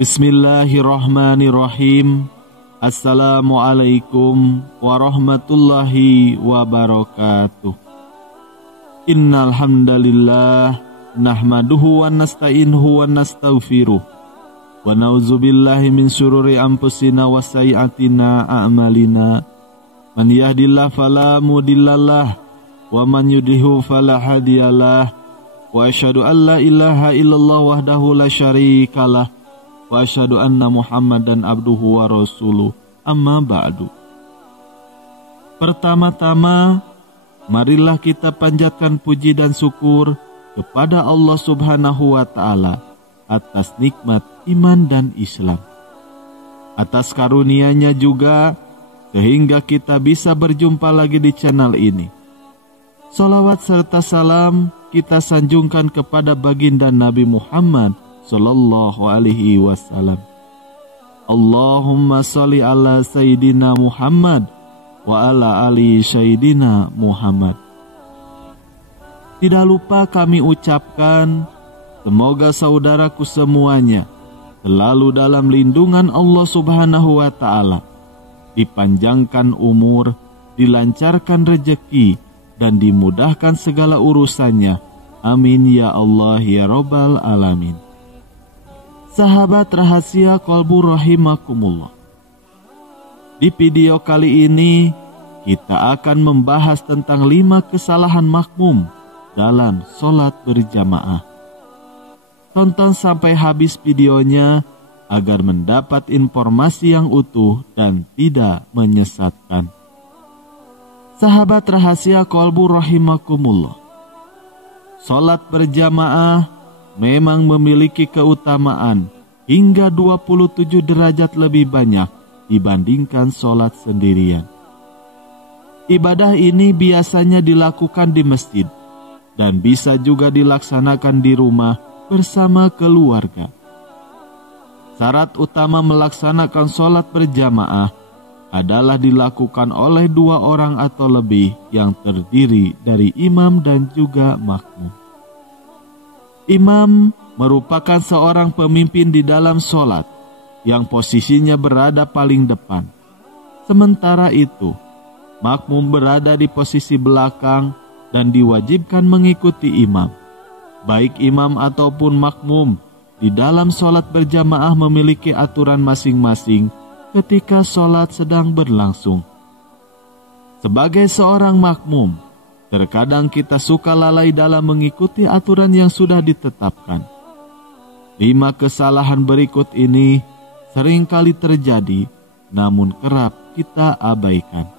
Bismillahirrahmanirrahim. Assalamualaikum warahmatullahi wabarakatuh. Innal hamdalillah nahmaduhu wa nasta'inuhu wa nastaghfiruh wa na'udzubillahi min syururi anfusina wa sayyiatina a'malina. Man yahdihillahu fala mudhillalah wa man yudhlilhu fala hadiyalah. Wa asyhadu an la ilaha illallah wahdahu la syarikalah wa asyhadu anna Muhammadan abduhu wa rasuluh. Amma ba'du. Pertama-tama, marilah kita panjatkan puji dan syukur kepada Allah Subhanahu wa Ta'ala atas nikmat iman dan Islam. Atas karunia-Nya juga sehingga kita bisa berjumpa lagi di channel ini. Salawat serta salam kita sanjungkan kepada baginda Nabi Muhammad sallallahu alaihi wasallam. Allahumma sholli ala sayyidina Muhammad wa ala ali sayyidina Muhammad. Tidak lupa kami ucapkan, semoga saudaraku semuanya selalu dalam lindungan Allah Subhanahu wa Ta'ala, dipanjangkan umur, dilancarkan rezeki, dan dimudahkan segala urusannya. Amin ya Allah ya Rabbal Alamin. Sahabat rahasia kolbu rahimakumullah. Di video kali ini kita akan membahas tentang 5 kesalahan makmum dalam sholat berjamaah. Tonton sampai habis videonya agar mendapat informasi yang utuh dan tidak menyesatkan. Sahabat rahasia kolbu rahimakumullah. Sholat berjamaah memang memiliki keutamaan hingga 27 derajat lebih banyak dibandingkan sholat sendirian. Ibadah ini biasanya dilakukan di masjid dan bisa juga dilaksanakan di rumah bersama keluarga. Syarat utama melaksanakan sholat berjamaah adalah dilakukan oleh 2 orang atau lebih yang terdiri dari imam dan juga makmum. Imam merupakan seorang pemimpin di dalam sholat yang posisinya berada paling depan. Sementara itu, makmum berada di posisi belakang dan diwajibkan mengikuti imam. Baik imam ataupun makmum di dalam sholat berjamaah memiliki aturan masing-masing ketika sholat sedang berlangsung. Sebagai seorang makmum, terkadang kita suka lalai dalam mengikuti aturan yang sudah ditetapkan. 5 kesalahan berikut ini seringkali terjadi, namun kerap kita abaikan.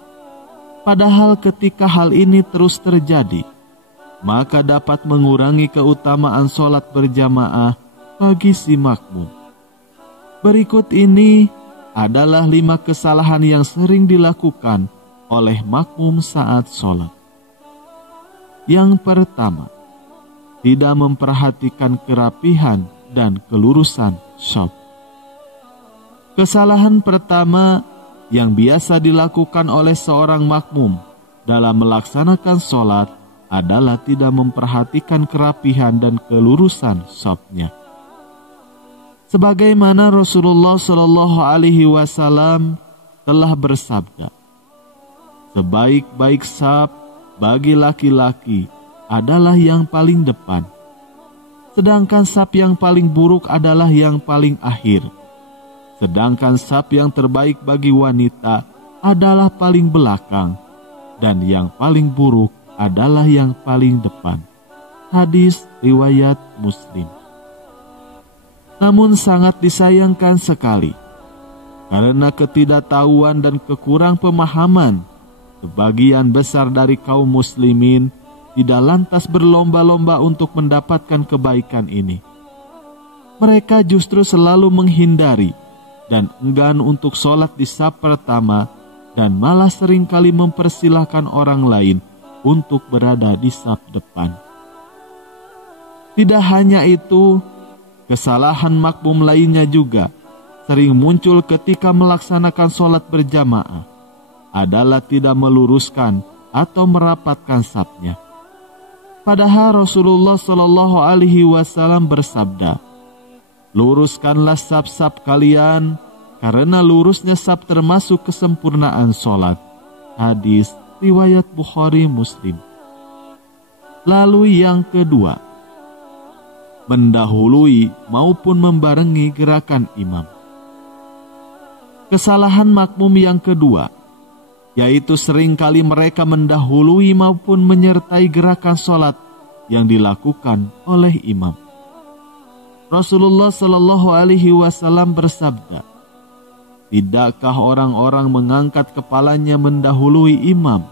Padahal ketika hal ini terus terjadi, maka dapat mengurangi keutamaan sholat berjamaah bagi si makmum. Berikut ini adalah 5 kesalahan yang sering dilakukan oleh makmum saat sholat. Yang pertama, tidak memperhatikan kerapihan dan kelurusan shaf. Kesalahan pertama yang biasa dilakukan oleh seorang makmum dalam melaksanakan sholat adalah tidak memperhatikan kerapihan dan kelurusan shafnya. Sebagaimana Rasulullah Shallallahu Alaihi Wasallam telah bersabda, sebaik-baik shaf bagi laki-laki adalah yang paling depan, sedangkan shaf yang paling buruk adalah yang paling akhir. Sedangkan shaf yang terbaik bagi wanita adalah paling belakang, dan yang paling buruk adalah yang paling depan. Hadis riwayat Muslim. Namun sangat disayangkan sekali, karena ketidaktahuan dan kekurang pemahaman, sebagian besar dari kaum muslimin tidak lantas berlomba-lomba untuk mendapatkan kebaikan ini. Mereka justru selalu menghindari dan enggan untuk sholat di shaf pertama dan malah seringkali mempersilahkan orang lain untuk berada di shaf depan. Tidak hanya itu, kesalahan makmum lainnya juga sering muncul ketika melaksanakan sholat berjamaah adalah tidak meluruskan atau merapatkan shafnya. Padahal Rasulullah Shallallahu Alaihi Wasallam bersabda, Luruskanlah saf-saf kalian, karena lurusnya saf termasuk kesempurnaan sholat. Hadis riwayat Bukhari Muslim. Lalu yang kedua, mendahului maupun membarengi gerakan imam. Kesalahan makmum yang kedua, yaitu seringkali mereka mendahului maupun menyertai gerakan sholat yang dilakukan oleh imam. Rasulullah Shallallahu Alaihi Wasallam bersabda, "Tidakkah orang-orang mengangkat kepalanya mendahului imam,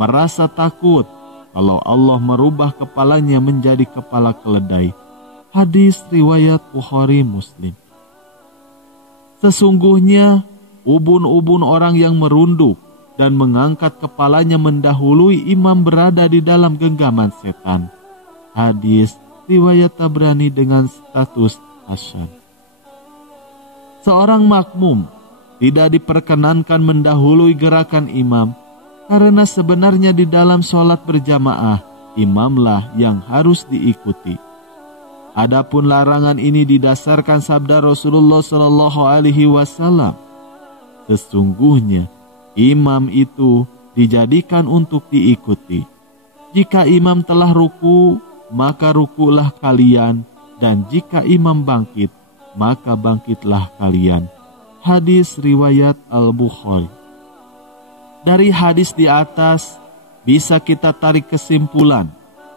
merasa takut kalau Allah merubah kepalanya menjadi kepala keledai?" Hadis riwayat Bukhari Muslim. Sesungguhnya ubun-ubun orang yang merunduk dan mengangkat kepalanya mendahului imam berada di dalam genggaman setan. Hadis riwayat Tabrani dengan status hasan. Seorang makmum tidak diperkenankan mendahului gerakan imam, karena sebenarnya di dalam sholat berjamaah, imamlah yang harus diikuti. Adapun larangan ini didasarkan sabda Rasulullah Shallallahu Alaihi Wasallam. Sesungguhnya imam itu dijadikan untuk diikuti. Jika imam telah ruku, maka rukulah kalian, dan jika imam bangkit, maka bangkitlah kalian. Hadis riwayat Al-Bukhari. Dari hadis di atas bisa kita tarik kesimpulan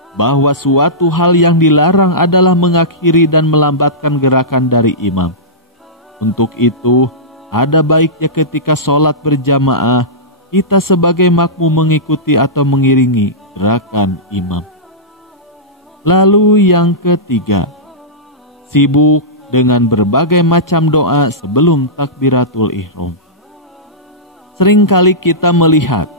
bahwa suatu hal yang dilarang adalah mengakhiri dan melambatkan gerakan dari imam. Untuk itu, ada baiknya ketika sholat berjamaah, kita sebagai makmum mengikuti atau mengiringi gerakan imam. Lalu yang ketiga, sibuk dengan berbagai macam doa sebelum takbiratul ihram. Seringkali kita melihat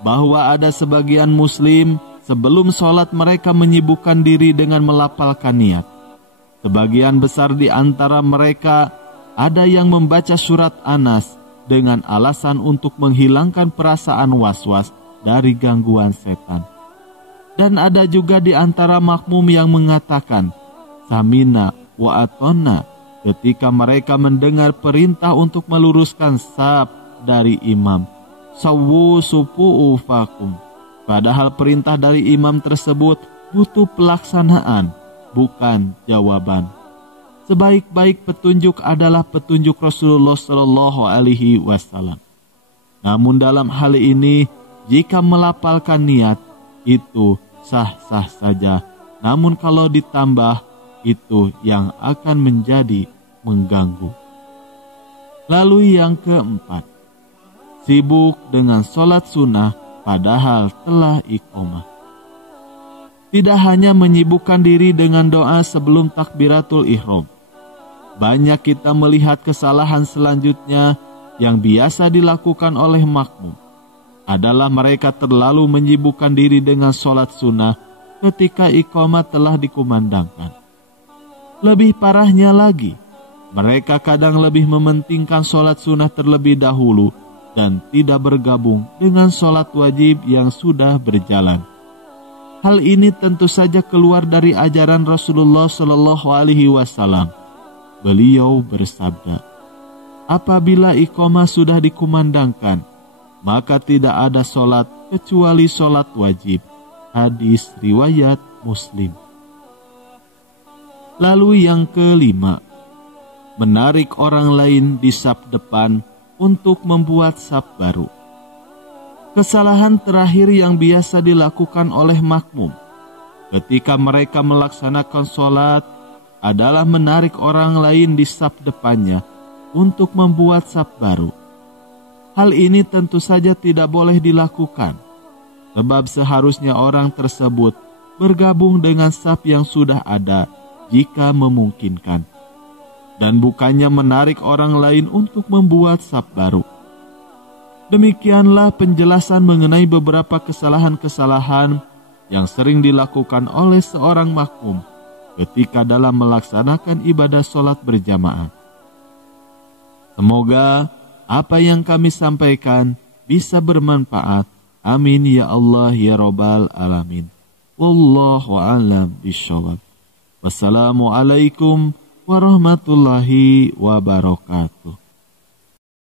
bahwa ada sebagian muslim sebelum sholat mereka menyibukkan diri dengan melafalkan niat. Sebagian besar di antara mereka ada yang membaca surat Anas dengan alasan untuk menghilangkan perasaan was-was dari gangguan setan. Dan ada juga di antara makmum yang mengatakan samina wa atona ketika mereka mendengar perintah untuk meluruskan saf dari imam. Sawwu sufu'u fakum. Padahal perintah dari imam tersebut butuh pelaksanaan, bukan jawaban. Sebaik-baik petunjuk adalah petunjuk Rasulullah Shallallahu Alaihi Wasallam. Namun dalam hal ini, jika melafalkan niat, itu sah-sah saja. Namun kalau ditambah, itu yang akan menjadi mengganggu. Lalu yang keempat, sibuk dengan sholat sunnah padahal telah iqomah. Tidak hanya menyibukkan diri dengan doa sebelum takbiratul ihram. Banyak kita melihat kesalahan selanjutnya yang biasa dilakukan oleh makmum. Adalah mereka terlalu menyibukkan diri dengan sholat sunnah ketika iqomah telah dikumandangkan. Lebih parahnya lagi, mereka kadang lebih mementingkan sholat sunnah terlebih dahulu dan tidak bergabung dengan sholat wajib yang sudah berjalan. Hal ini tentu saja keluar dari ajaran Rasulullah Shallallahu Alaihi Wasallam. Beliau bersabda, apabila iqamah sudah dikumandangkan, maka tidak ada sholat kecuali sholat wajib. Hadis riwayat Muslim. Lalu yang kelima, menarik orang lain di saf depan untuk membuat saf baru. Kesalahan terakhir yang biasa dilakukan oleh makmum ketika mereka melaksanakan sholat adalah menarik orang lain di saf depannya untuk membuat saf baru. Hal ini tentu saja tidak boleh dilakukan, sebab seharusnya orang tersebut bergabung dengan saf yang sudah ada jika memungkinkan, dan bukannya menarik orang lain untuk membuat saf baru. Demikianlah penjelasan mengenai beberapa kesalahan-kesalahan yang sering dilakukan oleh seorang makmum ketika dalam melaksanakan ibadah sholat berjamaah. Semoga apa yang kami sampaikan bisa bermanfaat. Amin ya Allah ya Rabbal Alamin. Wallahu a'lam bishawab. Wassalamualaikum warahmatullahi wabarakatuh.